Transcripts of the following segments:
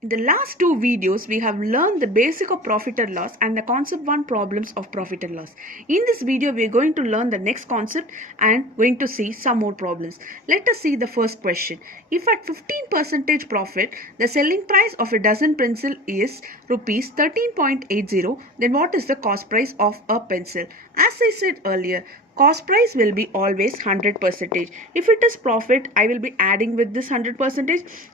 In the last two videos, we have learned the basic of profit and loss and the concept 1 problems of profit and loss. In this video, we are going to learn the next concept and going to see some more problems. Let us see the first question. If at 15% profit, the selling price of a dozen pencil is rupees 13.80, then what is the cost price of a pencil? As I said earlier, cost price will be always 100%. If it is profit, I will be adding with this 100%.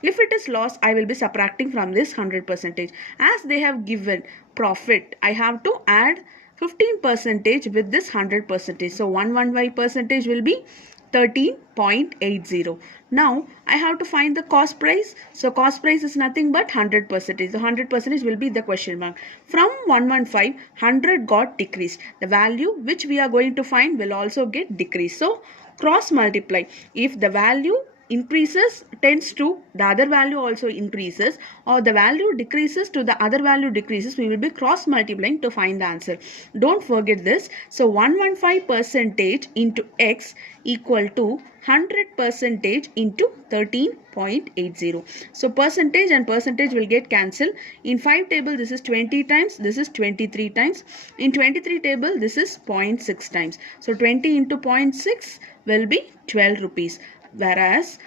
If it is loss, I will be subtracting from this 100%. As they have given profit, I have to add 15% with this 100%. So 115% will be 13.80. Now I have to find the cost price. So cost price is nothing but 100%. The 100% will be the question mark. From 115, 100 got decreased. The value which we are going to find will also get decreased. So cross multiply. If the value increases tends to the other value also increases, or the value decreases to the other value decreases, we will be cross multiplying to find the answer. Don't forget this. So 115% into x equal to 100% into 13.80. So percentage and percentage will get cancelled. In 5 table this is 20 times, this is 23 times. In 23 table this is 0.6 times. So 20 into 0.6 will be 12 rupees. Whereas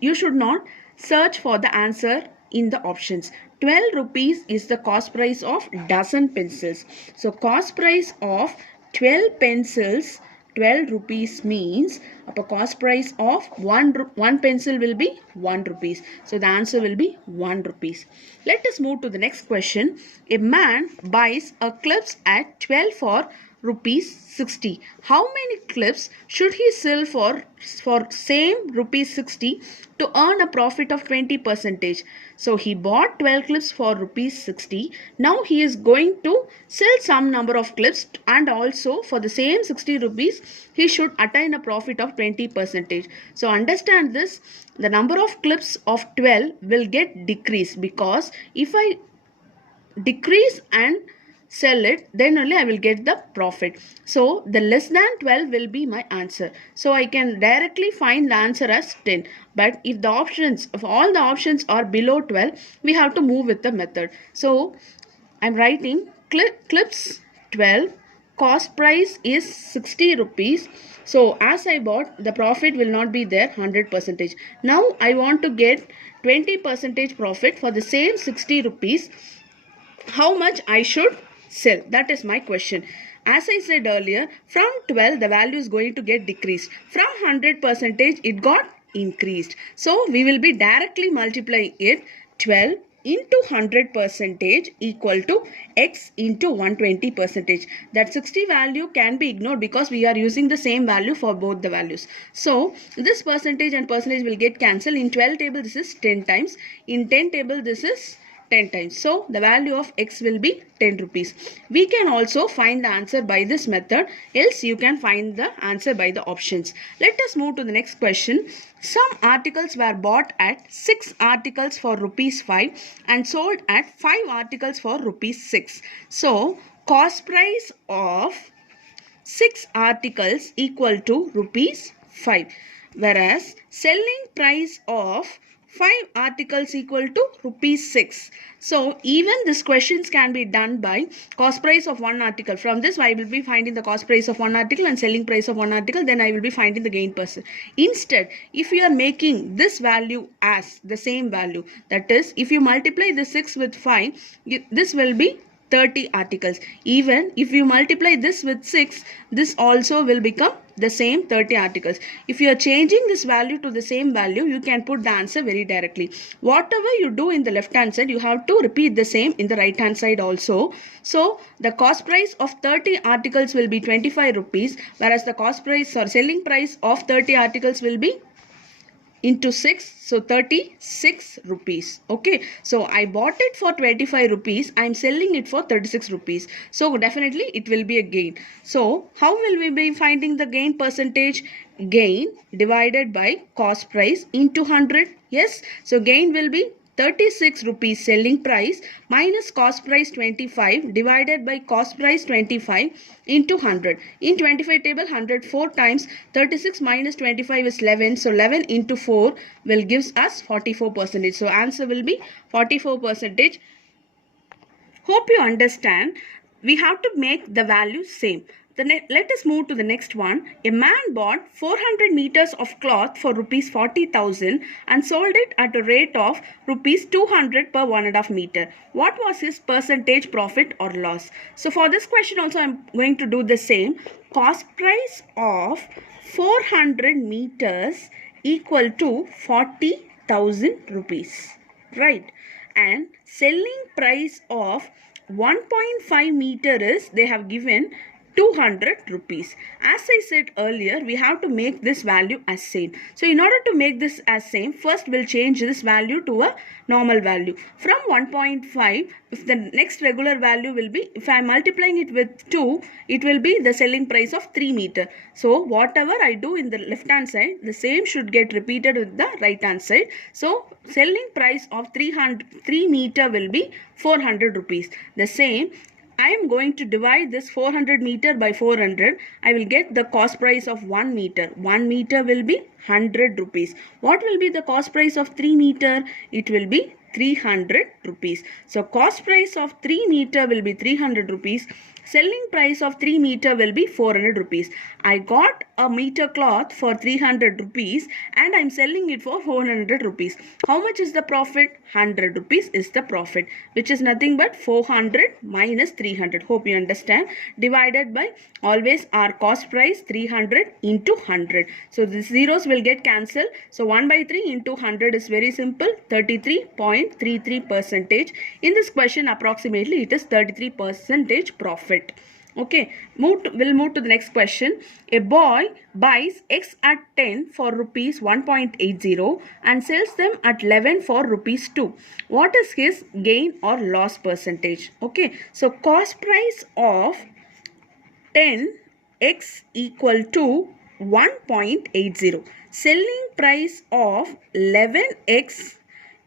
you should not search for the answer in the options. 12 rupees is the cost price of dozen pencils. So cost price of 12 pencils, 12 rupees means a cost price of one pencil will be 1 rupees. So the answer will be 1 rupees. Let us move to the next question. A man buys a clips at 12 for rupees 60. How many clips should he sell for same rupees 60 to earn a profit of 20%? So he bought 12 clips for rupees 60. Now he is going to sell some number of clips, and also for the same 60 rupees he should attain a profit of 20%. So understand this, the number of clips of 12 will get decreased, because if I decrease and sell it, then only I will get the profit. So the less than 12 will be my answer. So I can directly find the answer as 10. But if all the options are below 12, we have to move with the method. So I'm writing clips 12, cost price is 60 rupees. So as I bought, the profit will not be there 100%. Now I want to get 20% profit for the same 60 rupees. How much I should sell? That is my question. As I said earlier, from 12 the value is going to get decreased. From 100% it got increased. So we will be directly multiplying it. 12 into 100% equal to x into 120%. That 60 value can be ignored because we are using the same value for both the values. So this percentage and percentage will get cancelled. In 12 table this is 10 times. In 10 table this is 10 times. So the value of x will be 10 rupees. We can also find the answer by this method, else you can find the answer by the options. Let us move to the next question. Some articles were bought at 6 articles for rupees 5 and sold at 5 articles for rupees 6. So cost price of 6 articles equal to rupees 5, whereas selling price of 5 articles equal to rupees 6. So even these questions can be done by cost price of one article. From this I will be finding the cost price of one article and selling price of one article. Then I will be finding the gain percent. Instead, if you are making this value as the same value, that is, if you multiply the 6 with 5, this will be 30 articles. Even if you multiply this with 6, this also will become the same 30 articles. If you are changing this value to the same value, you can put the answer very directly. Whatever you do in the left hand side, you have to repeat the same in the right hand side also. So the cost price of 30 articles will be 25 rupees, whereas the cost price or selling price of 30 articles will be into 6, so 36 rupees. Okay, so I bought it for 25 rupees, I am selling it for 36 rupees. So definitely it will be a gain. So how will we be finding the gain percentage? Gain divided by cost price into 100. Yes, so gain will be 36 rupees selling price minus cost price 25 divided by cost price 25 into 100. In 25 table 104 times 36 minus 25 is 11. So 11 into 4 will gives us 44%. So answer will be 44%. Hope you understand. We have to make the value same. Let us move to the next one. A man bought 400 meters of cloth for rupees 40,000 and sold it at a rate of rupees 200 per 1.5 meter. What was his percentage profit or loss? So for this question also I am going to do the same. Cost price of 400 meters equal to 40,000 rupees. Right. And selling price of 1.5 meter is they have given 200 rupees. As I said earlier, we have to make this value as same. So in order to make this as same, first we'll change this value to a normal value. From 1.5, if the next regular value will be, if I am multiplying it with 2, it will be the selling price of 3 meter. So whatever I do in the left hand side, the same should get repeated with the right hand side. So selling price of 3 meter will be 400 rupees. The same, I am going to divide this 400 meter by 400. I will get the cost price of 1 meter. 1 meter will be 100 rupees. What will be the cost price of 3 meter? It will be 300 rupees. So cost price of 3 meter will be 300 rupees. Selling price of 3 meter will be 400 rupees. I got a meter cloth for 300 rupees and I am selling it for 400 rupees. How much is the profit? 100 rupees is the profit, which is nothing but 400 minus 300. Hope you understand. Divided by always our cost price 300 into 100. So the zeros will get cancelled. So 1 by 3 into 100 is very simple. 33.33%. In this question approximately it is 33% profit. Okay, we'll move to the next question. A boy buys X at 10 for rupees 1.80 and sells them at 11 for rupees 2. What is his gain or loss percentage? Okay, so cost price of 10x equal to 1.80. Selling price of 11x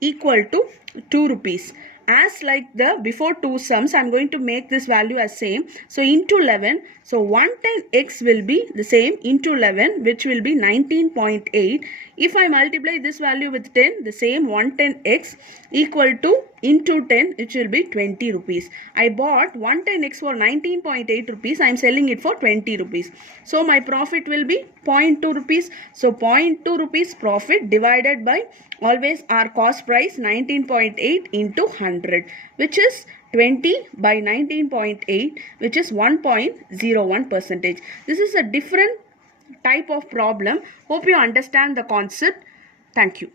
equal to 2 rupees. As like the before two sums, I am going to make this value as same. So into 11, so 110x will be the same into 11, which will be 19.8. If I multiply this value with 10, the same 110x equal to into 10, which will be 20 rupees. I bought 110x for 19.8 rupees. I am selling it for 20 rupees. So my profit will be 0.2 rupees. So 0.2 rupees profit divided by always our cost price 19.8 into 100, which is 20 by 19.8, which is 1.01%. This is a different type of problem. Hope you understand the concept. Thank you.